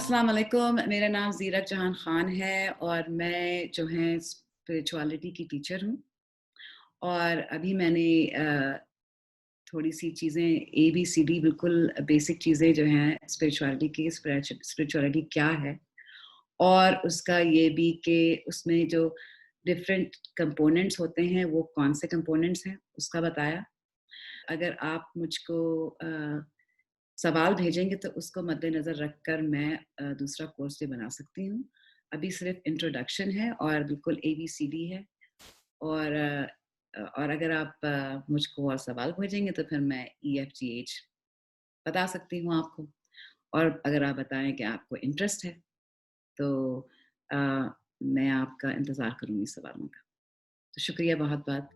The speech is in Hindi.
अस्सलाम वालेकुम, मेरा नाम ज़ीरक जहान ख़ान है और मैं जो है स्पिरिचुअलिटी की टीचर हूँ। और अभी मैंने थोड़ी-सी चीज़ें एबीसीडी बिल्कुल बेसिक चीज़ें जो हैं स्पिरिचुअलिटी की, स्पिरिचुअलिटी क्या है? और उसका ये भी कि उसमें जो डिफरेंट कंपोनेंट्स होते हैं, वो कौन से कंपोनेंट्स हैं, उसका बताया। अगर आप मुझको सवाल भेजेंगे तो उसको मद्देनज़र रखकर मैं दूसरा कोर्स भी बना सकती हूँ। अभी सिर्फ़ इंट्रोडक्शन है और बिल्कुल एबीसीडी है। और और अगर आप मुझको और सवाल भेजेंगे तो फिर मैं ईएफजीएच बता सकती हूँ आपको। और अगर आप बताएँ कि आपको इंटरेस्ट है तो अ, मैं आपका इंतज़ार करूँगी सवालों का। तो शुक्रिया बहुत-बहुत।